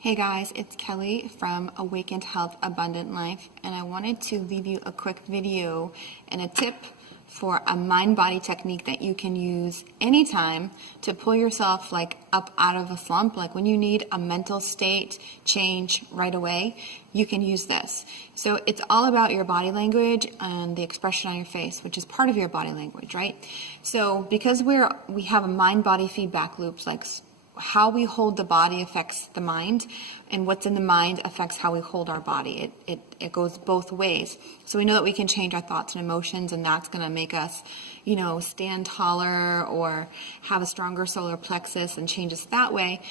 Hey guys, it's Kelly from Awakened Health Abundant Life, and I wanted to leave you a quick video and a tip for a mind-body technique that you can use anytime to pull yourself up out of a slump. Like when you need a mental state change right away, you can use this. So it's all about your body language and the expression on your face, which is part of your body language, right? So because we have a mind-body feedback loops, like how we hold the body affects the mind, and what's in the mind affects how we hold our body. It goes both ways. So we know that we can change our thoughts and emotions, and that's going to make us, stand taller or have a stronger solar plexus and change us that way.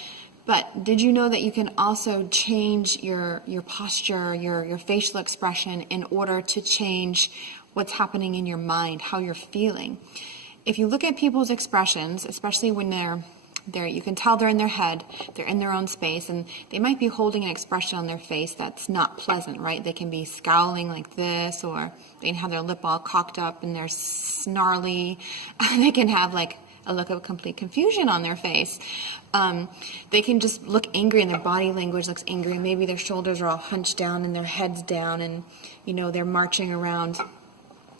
But did you know that you can also change your posture, your facial expression in order to change what's happening in your mind, how you're feeling? If you look at people's expressions, especially when you can tell they're in their head, they're in their own space, and they might be holding an expression on their face that's not pleasant, right? They can be scowling like this, or they can have their lip all cocked up and they're snarly. They can have a look of complete confusion on their face. They can just look angry and their body language looks angry. Maybe their shoulders are all hunched down and their head's down, and they're marching around.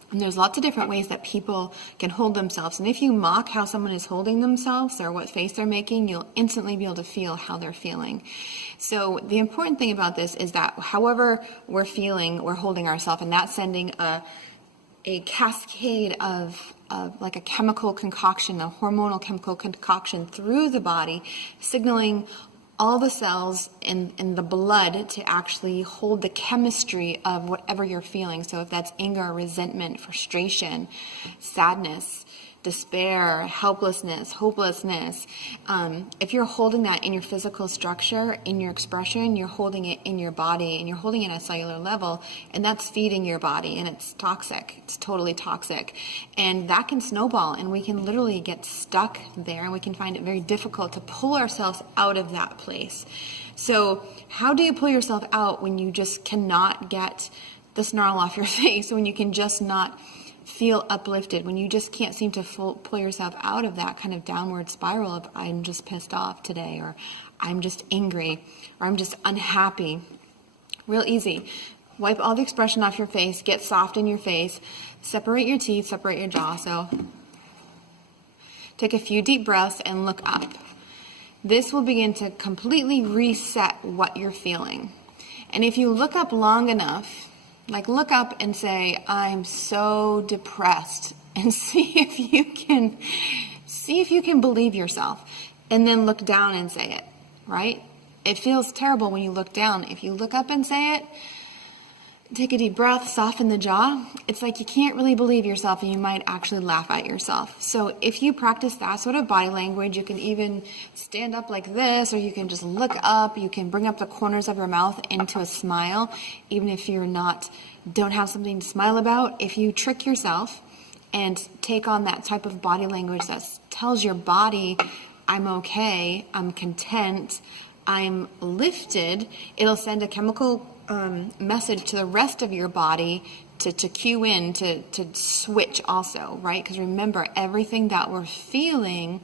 And there's lots of different ways that people can hold themselves. And if you mock how someone is holding themselves or what face they're making, you'll instantly be able to feel how they're feeling. So the important thing about this is that however we're feeling, we're holding ourselves, and that's sending a cascade of like a chemical concoction, a hormonal chemical concoction through the body, signaling all the cells in the blood to actually hold the chemistry of whatever you're feeling. So if that's anger, resentment, frustration, sadness, despair, helplessness, hopelessness, if you're holding that in your physical structure, in your expression, you're holding it in your body, and you're holding it at a cellular level, and that's feeding your body, and it's toxic. It's totally toxic. And that can snowball, and we can literally get stuck there, and we can find it very difficult to pull ourselves out of that place. So how do you pull yourself out when you just cannot get the snarl off your face, when you can just not feel uplifted, when you just can't seem to pull yourself out of that kind of downward spiral of I'm just pissed off today, or I'm just angry, or I'm just unhappy? Real easy. Wipe all the expression off your face, get soft in your face, separate your teeth, separate your jaw. So take a few deep breaths and look up. This will begin to completely reset what you're feeling. And if you look up long enough, look up and say, I'm so depressed, and see if you can believe yourself, and then look down and say it, right? It feels terrible when you look down. If you look up and say it, take a deep breath, soften the jaw. It's like you can't really believe yourself, and you might actually laugh at yourself. So if you practice that sort of body language, you can even stand up like this, or you can just look up. You can bring up the corners of your mouth into a smile, even if don't have something to smile about. If you trick yourself and take on that type of body language that tells your body, I'm okay, I'm content, I'm lifted, it'll send a chemical message to the rest of your body to cue in, to switch also, right? Because remember, everything that we're feeling,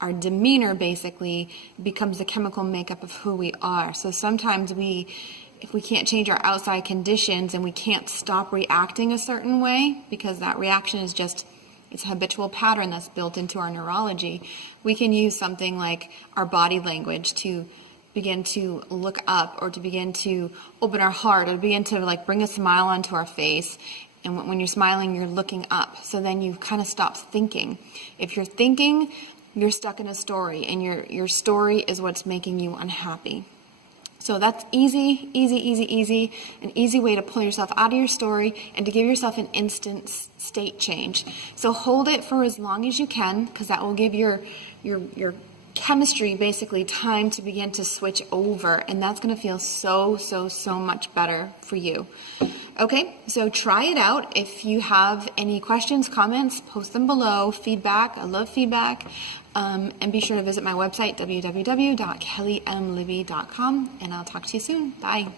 our demeanor basically becomes the chemical makeup of who we are. So sometimes if we can't change our outside conditions and we can't stop reacting a certain way, because that reaction is it's a habitual pattern that's built into our neurology, we can use something like our body language to begin to look up, or to begin to open our heart, or to begin to bring a smile onto our face. And when you're smiling, you're looking up. So then you kind of stop thinking. If you're thinking, you're stuck in a story, and your story is what's making you unhappy. So that's an easy way to pull yourself out of your story and to give yourself an instant state change. So hold it for as long as you can, because that will give your chemistry basically time to begin to switch over, and that's going to feel so much better for you. Okay, so try it out. If you have any questions, comments, post them below. Feedback, I love feedback. And be sure to visit my website, www.kellymlibby.com, and I'll talk to you soon. Bye.